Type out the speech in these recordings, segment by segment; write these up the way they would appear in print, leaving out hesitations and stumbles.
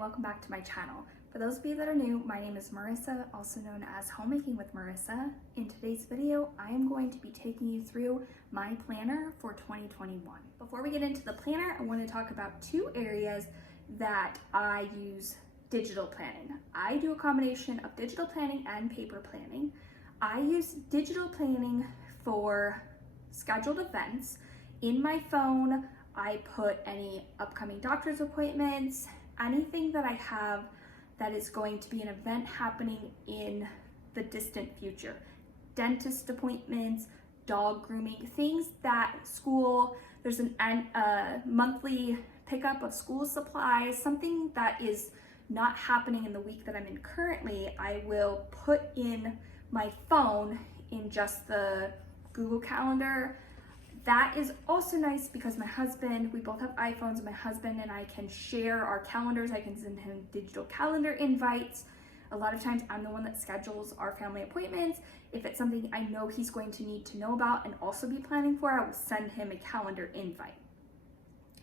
welcome back to my channel. For those of you that are new, my name is Marissa, also known as Homemaking with Marissa. In today's video, I am going to be taking you through my planner for 2021. Before we get into the planner, I want to talk about two areas that I use digital planning. I do a combination of digital planning and paper planning. I use digital planning for scheduled events. In my phone, I put any upcoming doctor's appointments, anything that I have that is going to be an event happening in the distant future. Dentist appointments, dog grooming, things that school, there's a monthly pickup of school supplies, something that is not happening in the week that I'm in currently, I will put in my phone in just the Google Calendar. That is also nice because my husband, we both have iPhones, and my husband and I can share our calendars. I can send him digital calendar invites. A lot of times I'm the one that schedules our family appointments. If it's something I know he's going to need to know about and also be planning for, I will send him a calendar invite.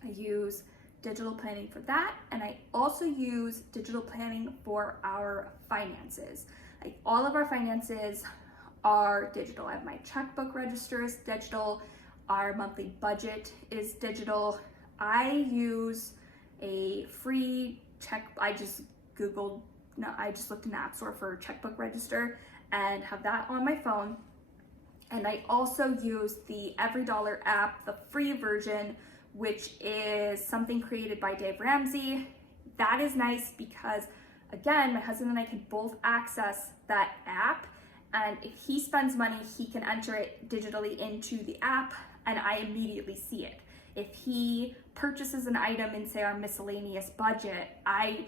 I use digital planning for that, and I also use digital planning for our finances. Like, all of our finances are digital. I have my checkbook register is digital. Our monthly budget is digital. I use a free I just looked in the App Store for checkbook register and have that on my phone. And I also use the EveryDollar app, the free version, which is something created by Dave Ramsey. That is nice because, again, my husband and I can both access that app. And if he spends money, he can enter it digitally into the app, and I immediately see it. If he purchases an item in, say, our miscellaneous budget, I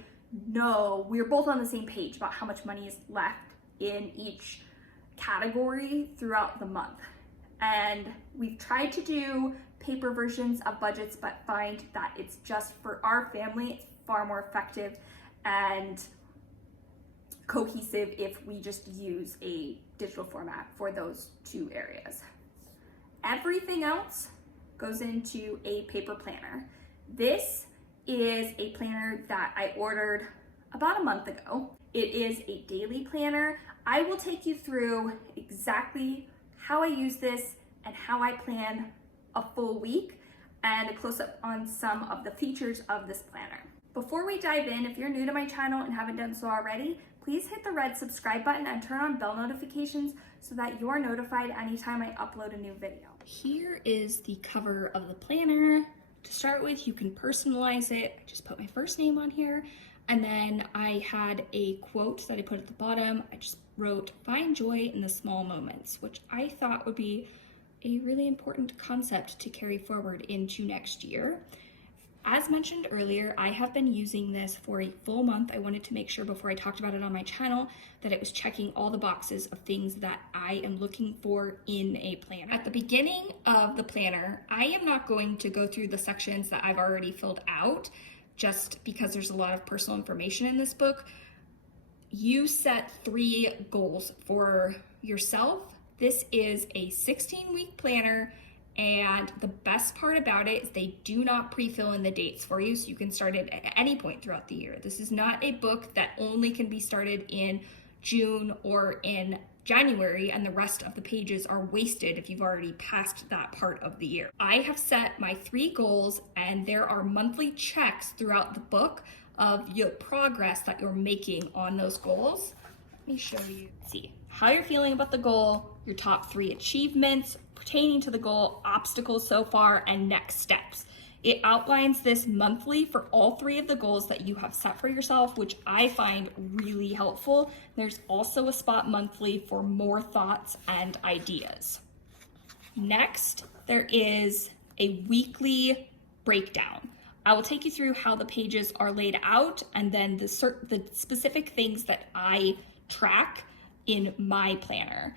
know we're both on the same page about how much money is left in each category throughout the month. And we've tried to do paper versions of budgets, but find that it's just, for our family, it's far more effective and cohesive if we just use a digital format for those two areas. Everything else goes into a paper planner. This is a planner that I ordered about a month ago. It is a daily planner. I will take you through exactly how I use this and how I plan a full week, and a close-up on some of the features of this planner. Before we dive in, if you're new to my channel and haven't done so already, please hit the red subscribe button and turn on bell notifications so that you are notified anytime I upload a new video. Here is the cover of the planner. To start with, you can personalize it. I just put my first name on here. And then I had a quote that I put at the bottom. I just wrote, "Find joy in the small moments," which I thought would be a really important concept to carry forward into next year. As mentioned earlier, I have been using this for a full month. I wanted to make sure before I talked about it on my channel that it was checking all the boxes of things that I am looking for in a planner. At the beginning of the planner, I am not going to go through the sections that I've already filled out just because there's a lot of personal information in this book. You set 3 goals for yourself. This is a 16-week planner, and the best part about it is they do not pre-fill in the dates for you, so you can start it at any point throughout the year. This is not a book that only can be started in June or in January, and the rest of the pages are wasted if you've already passed that part of the year. I have set my 3 goals, and there are monthly checks throughout the book of your progress that you're making on those goals. Let me show you. See how you're feeling about the goal, your top 3 achievements pertaining to the goal, obstacles so far, and next steps. It outlines this monthly for all 3 of the goals that you have set for yourself, which I find really helpful. There's also a spot monthly for more thoughts and ideas. Next, there is a weekly breakdown. I will take you through how the pages are laid out, and then the specific things that I track in my planner.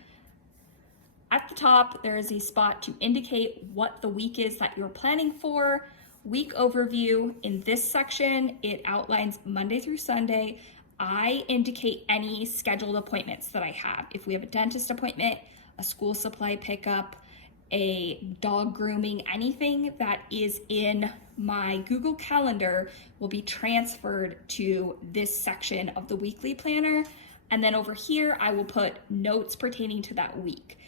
At the top, there is a spot to indicate what the week is that you're planning for. Week overview. In this section, it outlines Monday through Sunday. I indicate any scheduled appointments that I have. If we have a dentist appointment, a school supply pickup, a dog grooming, anything that is in my Google Calendar will be transferred to this section of the weekly planner. And then over here, I will put notes pertaining to that week.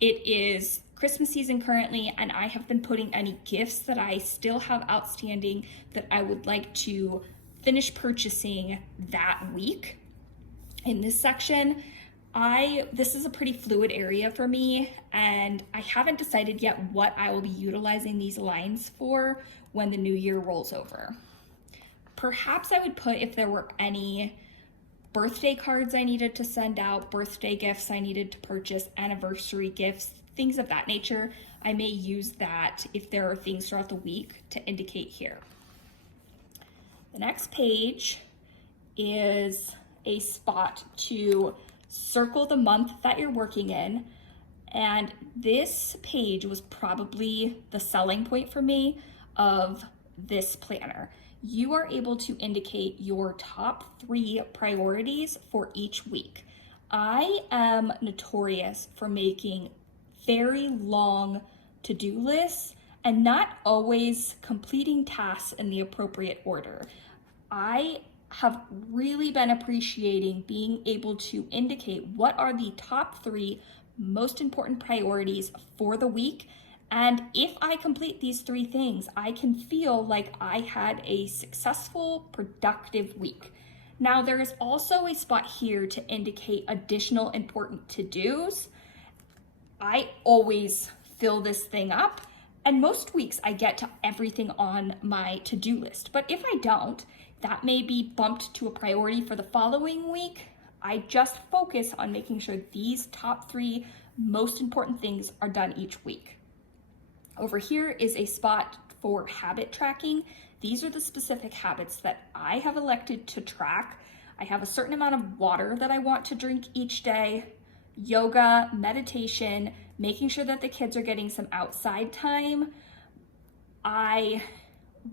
It is Christmas season currently, and I have been putting any gifts that I still have outstanding that I would like to finish purchasing that week in this section. This is a pretty fluid area for me, and I haven't decided yet what I will be utilizing these lines for when the new year rolls over. Perhaps I would put if there were any birthday cards I needed to send out, birthday gifts I needed to purchase, anniversary gifts, things of that nature. I may use that if there are things throughout the week to indicate here. The next page is a spot to circle the month that you're working in. And this page was probably the selling point for me of this planner. You are able to indicate your top 3 priorities for each week. I am notorious for making very long to-do lists and not always completing tasks in the appropriate order. I have really been appreciating being able to indicate what are the top 3 most important priorities for the week. And if I complete these 3 things, I can feel like I had a successful, productive week. Now, there is also a spot here to indicate additional important to-dos. I always fill this thing up, and most weeks I get to everything on my to-do list. But if I don't, that may be bumped to a priority for the following week. I just focus on making sure these top 3 most important things are done each week. Over here is a spot for habit tracking. These are the specific habits that I have elected to track. I have a certain amount of water that I want to drink each day, yoga, meditation, making sure that the kids are getting some outside time. I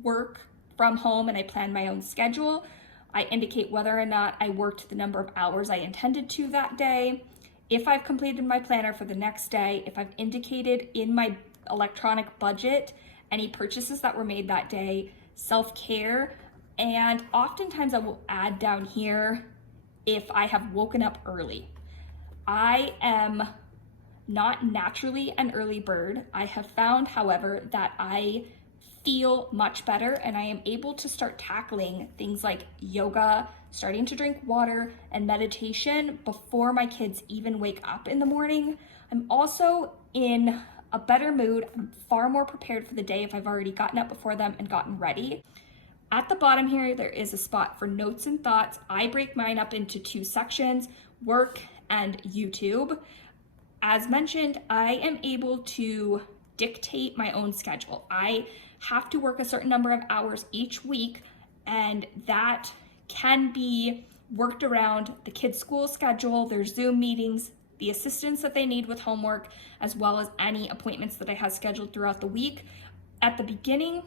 work from home and I plan my own schedule. I indicate whether or not I worked the number of hours I intended to that day. If I've completed my planner for the next day, if I've indicated in my electronic budget any purchases that were made that day, self-care, and oftentimes I will add down here if I have woken up early. I am not naturally an early bird. I have found, however, that I feel much better and I am able to start tackling things like yoga, starting to drink water, and meditation before my kids even wake up in the morning. I'm also in a better mood. I'm far more prepared for the day if I've already gotten up before them and gotten ready. At the bottom here, there is a spot for notes and thoughts. I break mine up into 2 sections, work and YouTube. As mentioned, I am able to dictate my own schedule. I have to work a certain number of hours each week, and that can be worked around the kids' school schedule, their Zoom meetings, the assistance that they need with homework, as well as any appointments that I have scheduled throughout the week. At the beginning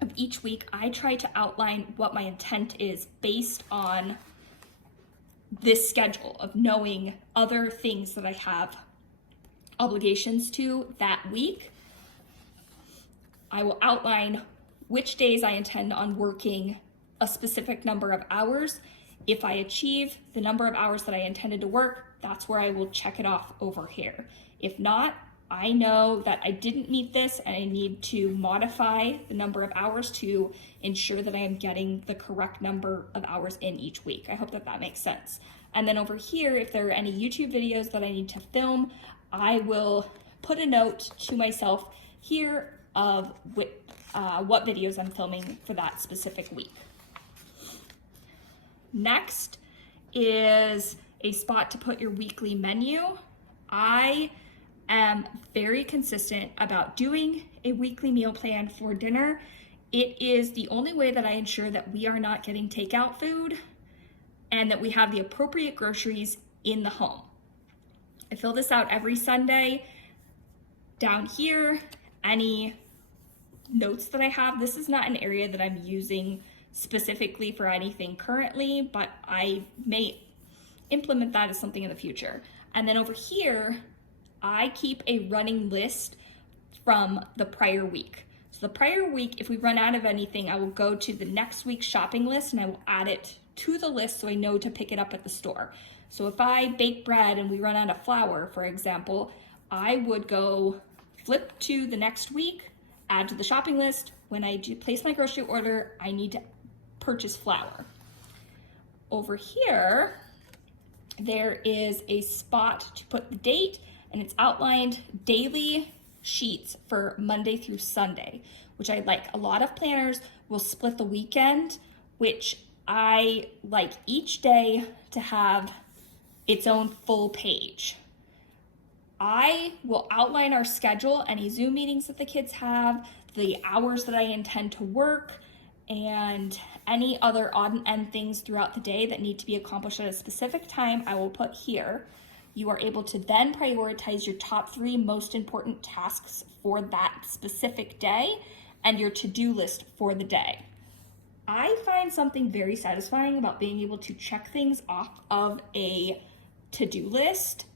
of each week, I try to outline what my intent is based on this schedule of knowing other things that I have obligations to that week. I will outline which days I intend on working a specific number of hours. If I achieve the number of hours that I intended to work, that's where I will check it off over here. If not, I know that I didn't meet this and I need to modify the number of hours to ensure that I am getting the correct number of hours in each week. I hope that that makes sense. And then over here, if there are any YouTube videos that I need to film, I will put a note to myself here of what videos I'm filming for that specific week. Next is a spot to put your weekly menu. I am very consistent about doing a weekly meal plan for dinner. It is the only way that I ensure that we are not getting takeout food and that we have the appropriate groceries in the home. I fill this out every Sunday. Down here, any notes that I have, this is not an area that I'm using specifically for anything currently, but I may implement that as something in the future. And then over here, I keep a running list from the prior week. So the prior week, if we run out of anything, I will go to the next week's shopping list and I will add it to the list so I know to pick it up at the store. So if I bake bread and we run out of flour, for example, I would go flip to the next week, add to the shopping list. When I do place my grocery order, I need to purchase flour. Over here, there is a spot to put the date, and it's outlined daily sheets for Monday through Sunday, which I like. A lot of planners will split the weekend, which I like each day to have its own full page. I will outline our schedule, any Zoom meetings that the kids have, the hours that I intend to work, and any other odd and end things throughout the day that need to be accomplished at a specific time, I will put here. You are able to then prioritize your top 3 most important tasks for that specific day and your to-do list for the day. I find something very satisfying about being able to check things off of a to-do list,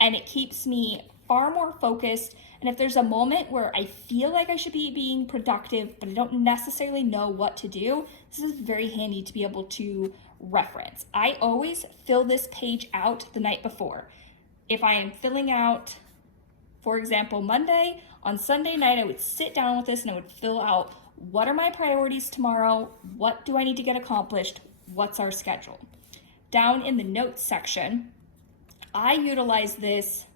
and it keeps me far more focused. And if there's a moment where I feel like I should be being productive, but I don't necessarily know what to do, this is very handy to be able to reference. I always fill this page out the night before. If I am filling out, for example, Monday, on Sunday night, I would sit down with this and I would fill out, what are my priorities tomorrow? What do I need to get accomplished? What's our schedule? Down in the notes section, I utilize this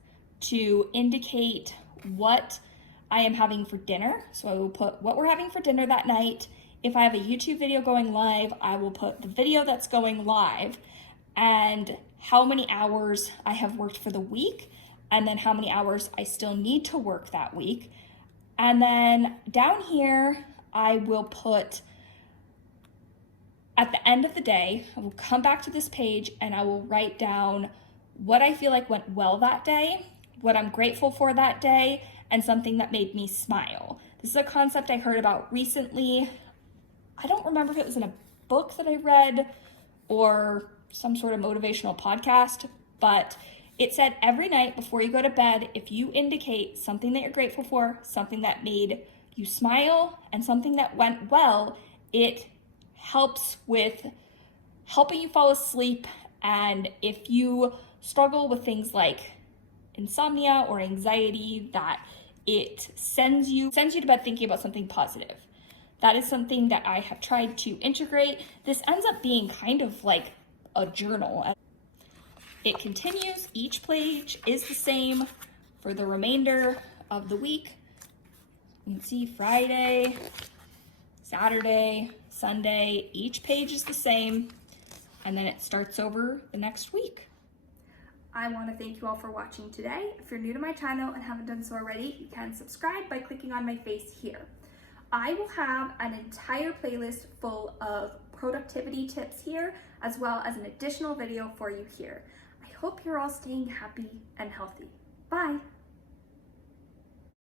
to indicate what I am having for dinner. So I will put what we're having for dinner that night. If I have a YouTube video going live, I will put the video that's going live and how many hours I have worked for the week, and then how many hours I still need to work that week. And then down here, I will put, at the end of the day, I will come back to this page and I will write down what I feel like went well that day, what I'm grateful for that day, and something that made me smile. This is a concept I heard about recently. I don't remember if it was in a book that I read or some sort of motivational podcast, but it said every night before you go to bed, if you indicate something that you're grateful for, something that made you smile, and something that went well, it helps with helping you fall asleep. And if you struggle with things like insomnia or anxiety, that it sends you to bed thinking about something positive. That is something that I have tried to integrate. This ends up being kind of like a journal. It continues, each page is the same for the remainder of the week. You can see Friday, Saturday, Sunday, each page is the same, and then it starts over the next week. I want to thank you all for watching today. If you're new to my channel and haven't done so already, you can subscribe by clicking on my face here. I will have an entire playlist full of productivity tips here, as well as an additional video for you here. I hope you're all staying happy and healthy. Bye.